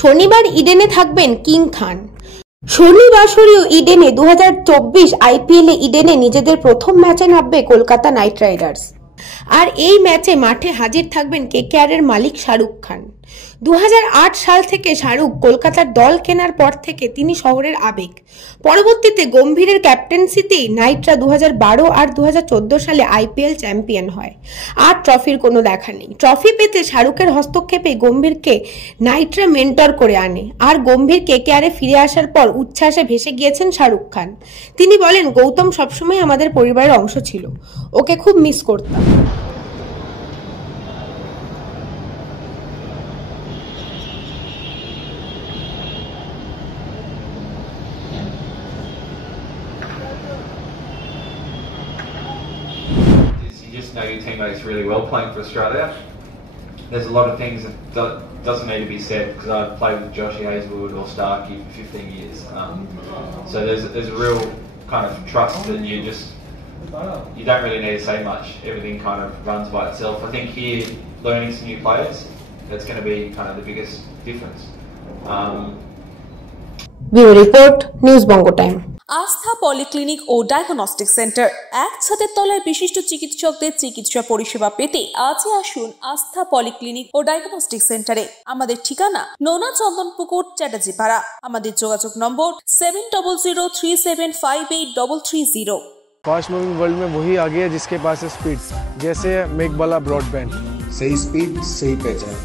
শনিবার ইডেনে থাকবেন কিং খান। শনিবাসরীয় ইডেনে 2024 আইপিএলে ইডেনে নিজেদের প্রথম ম্যাচে নামবে কলকাতা নাইট রাইডার্স। আর এই ম্যাচে মাঠে হাজির থাকবেন কেকেআর এর মালিক শাহরুখ খান। 2008 সাল থেকে শাহরুখ কলকাতার দল কেনার পর থেকে তিনি শহরের আবেগ। পরবর্তীতে গম্ভীরের ক্যাপ্টেন্সিতেই নাইটরা 2012 আর 2014 সালে আইপিএল চ্যাম্পিয়ন হয়। আর ট্রফির কোনো দেখা নেই। ট্রফি পেতে শাহরুখের হস্তক্ষেপে গম্ভীরকে নাইটরা মেন্টর করে আনে। আর গম্ভীর কেকেআরে ফিরে আসার পর উচ্ছ্বাসে ভেসে গিয়েছেন শাহরুখ খান। তিনি বলেন, গৌতম সবসময় আমাদের পরিবারের অংশ ছিল, ওকে খুব মিস করতাম। You just know your teammates really well playing for Australia. There's a lot of things that doesn't need to be said because I've played with Joshy Hazlewood or Starkey for 15 years. So there's a real kind of trust that you don't really need to say much. Everything kind of runs by itself. I think here, learning some new players, that's going to be kind of the biggest difference. Bureau Report, News Bongo Time. আস্থা polyclinic ও diagnostic centre, এক ছাদের তলায় বিশিষ্ট চিকিৎসকদের চিকিৎসা পরিষেবা পেতে আজই আসুন আস্থা পলিক্লিনিক ও ডায়াগনস্টিক সেন্টারে। আমাদের ঠিকানা নোনা চন্দনপুকুর, চ্যাটার্জিপাড়া। আমাদের যোগাযোগ নম্বর 7003758330। फास्ट मूविंग वर्ल्ड में वही आगे है जिसके पास है स्पीड, जैसे मेघबाला ब्रॉडबैंड। सही स्पीड सही पहचान।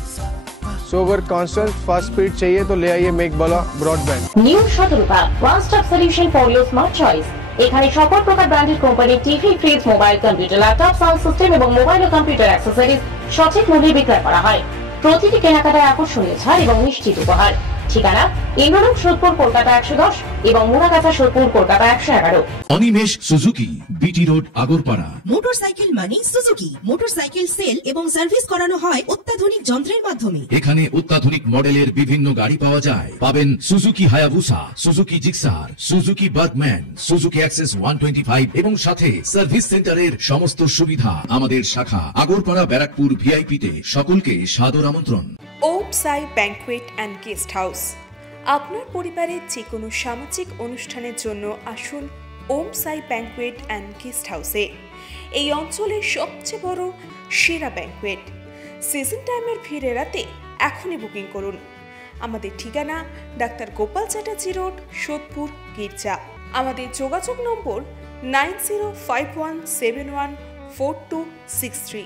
सो अगर कांस्टेंट फास्ट स्पीड चाहिए तो ले आइए Meghbala broadband. New Shatarupa one stop solution for your smart choice. এখানে সকল প্রকার ব্র্যান্ডেড কোম্পানির TV, fridge, mobile, computer, laptop, sound system এবং মোবাইল ও কম্পিউটার অ্যাক্সেসরিজ সঠিক মূল্যে বিক্রয় করা হয়। প্রতিটি কেনাকাটায় আকর্ষণীয় ছাড় এবং নিশ্চিত উপহার। ঠিকানা ইন্দ্রনগর, সোদপুর, কলকাতা 110 এবং Muragachha, Sodepur, Kolkata 111। Animesh Suzuki, BT road, Agarpara. Motorcycle মানে সুজুকি। মোটরসাইকেল সেল এবং সার্ভিস করানো হয় অত্যাধুনিক যন্ত্রের মাধ্যমে। এখানে অত্যাধুনিক মডেলের বিভিন্ন গাড়ি পাওয়া যায়। পাবেন Suzuki Hayabusa, Suzuki Gixxer, Suzuki Bergman, Suzuki access 125 এবং সাথে সার্ভিস সেন্টারের সমস্ত সুবিধা। আমাদের শাখা আগরপাড়া, ব্যারাকপুর ভিআইপি তে। সকলকে সাদর আমন্ত্রণ। ওম সাই ব্যাংকুয়েট অ্যান্ড গেস্ট হাউস। আপনার পরিবারের যে কোনো সামাজিক অনুষ্ঠানের জন্য আসুন ওম সাই ব্যাংকুয়েট অ্যান্ড গেস্ট হাউসে। এই অঞ্চলের সবচেয়ে বড় সেরা ব্যাংকুয়েট। সিজন টাইমের ভিড় এড়াতে এখনই বুকিং করুন। আমাদের ঠিকানা ডাক্তার গোপাল চ্যাটার্জি রোড, সোদপুর, গির্জা। আমাদের যোগাযোগ নম্বর 9051714263।